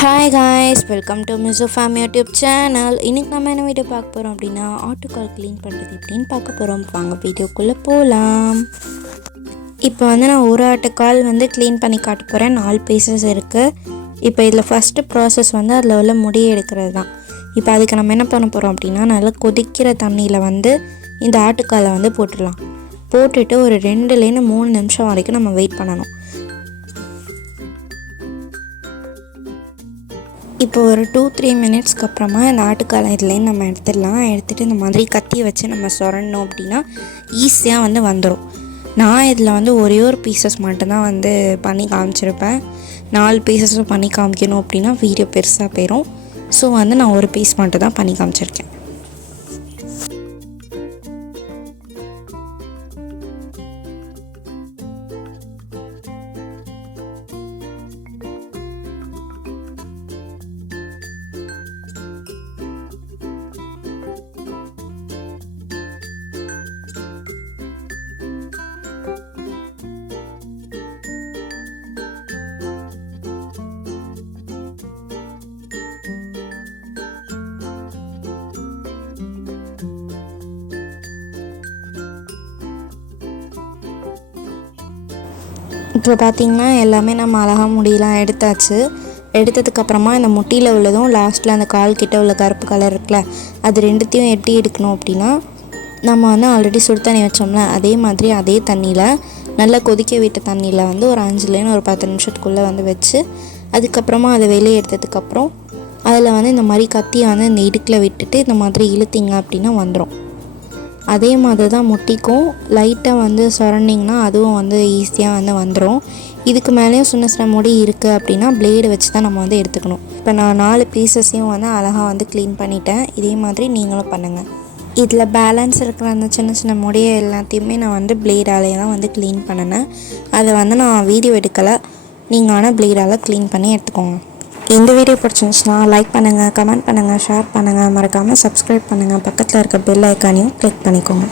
Hi guys, welcome to Mizo family YouTube channel. இன்றைக்கி நம்ம என்ன வீடியோ பார்க்க போகிறோம் அப்படின்னா, ஆட்டுக்கால் க்ளீன் பண்ணுறது எப்படின்னு பார்க்க போகிறோம். வாங்க வீடியோக்குள்ளே போகலாம். இப்போ நான் ஒரு ஆட்டுக்கால் க்ளீன் பண்ணி காட்ட போகிறேன். 4 பீசஸ் இருக்குது. இப்போ இதில் ஃபஸ்ட்டு ப்ராசஸ் அதில் உள்ள முடியை எடுக்கிறது தான். இப்போ அதுக்கு நம்ம என்ன பண்ண போகிறோம் அப்படின்னா, நல்லா கொதிக்கிற தண்ணியில் இந்த ஆட்டுக்காலை போட்டுடலாம். போட்டுட்டு ஒரு 2-3 நிமிஷம் வரைக்கும் நம்ம வெயிட் பண்ணணும். இப்போ ஒரு 2-3 மினிட்ஸ்க்கு அப்புறமா இந்த ஆட்டுக்காலை இதுலேருந்து நம்ம எடுத்துடலாம். எடுத்துகிட்டு இந்த மாதிரி கத்தியை வச்சு நம்ம சொரண்டோம் அப்படின்னா ஈஸியாக வந்துடும். நான் இதில் ஒரே ஒரு பீசஸ் மட்டும்தான் பண்ணி காமிச்சிருப்பேன். 4 பீசஸும் பண்ணி காமிக்கணும் அப்படின்னா வீடியோ பெருசாக போயிடும். ஸோ நான் ஒரு பீஸ் மட்டும் தான் பண்ணி காமிச்சிருக்கேன். இப்போ பார்த்திங்கன்னா எல்லாமே நம்ம அழகாக முடியெலாம் எடுத்தாச்சு. எடுத்ததுக்கப்புறமா இந்த முட்டியில் உள்ளதும் லாஸ்ட்டில் அந்த கால் கிட்ட உள்ள கருப்பு கலர் இருக்குல்ல, அது ரெண்டுத்தையும் எப்படி எடுக்கணும் அப்படின்னா, நம்ம ஆல்ரெடி சுடு தண்ணி வச்சோம்ல, அதே மாதிரி அதே தண்ணியில் நல்லா கொதிக்க விட்ட தண்ணியில் ஒரு 5லேருந்து ஒரு 10 நிமிஷத்துக்குள்ளே வச்சு அதுக்கப்புறமா அதை வெளியே எடுத்ததுக்கப்புறம் அதில் இந்த மாதிரி கத்தியை இந்த இடுக்கில் விட்டுட்டு இந்த மாதிரி இழுத்திங்க அப்படின்னா வந்துடும். அதே மாதிரி தான் முட்டிக்கும் லைட்டாக சொரண்டிங்கன்னா அதுவும் ஈஸியாக வந்துடும். இதுக்கு மேலேயும் சின்ன முடி இருக்குது அப்படின்னா பிளேடு வச்சு தான் நம்ம எடுத்துக்கணும். இப்போ நான் 4 பீசஸையும் அழகாக க்ளீன் பண்ணிட்டேன். இதே மாதிரி நீங்களும் பண்ணுங்கள். இதில் பேலன்ஸ் இருக்கிற அந்த சின்ன முடியை எல்லாத்தையுமே நான் பிளேடாலே தான் க்ளீன் பண்ணினேன். அதை நான் வீடியோ எடுக்கலை. நீங்கள் ஆனால் பிளேடால் க்ளீன் பண்ணி எடுத்துக்கோங்க. இந்த வீடியோ பிடிச்சிருந்துச்சுன்னா லைக் பண்ணுங்கள், கமெண்ட் பண்ணுங்கள், ஷேர் பண்ணுங்கள், மறக்காமல் சப்ஸ்கிரைப் பண்ணுங்கள். பக்கத்தில் இருக்க பெல் ஐக்கானையும் கிளிக் பண்ணிக்கோங்க.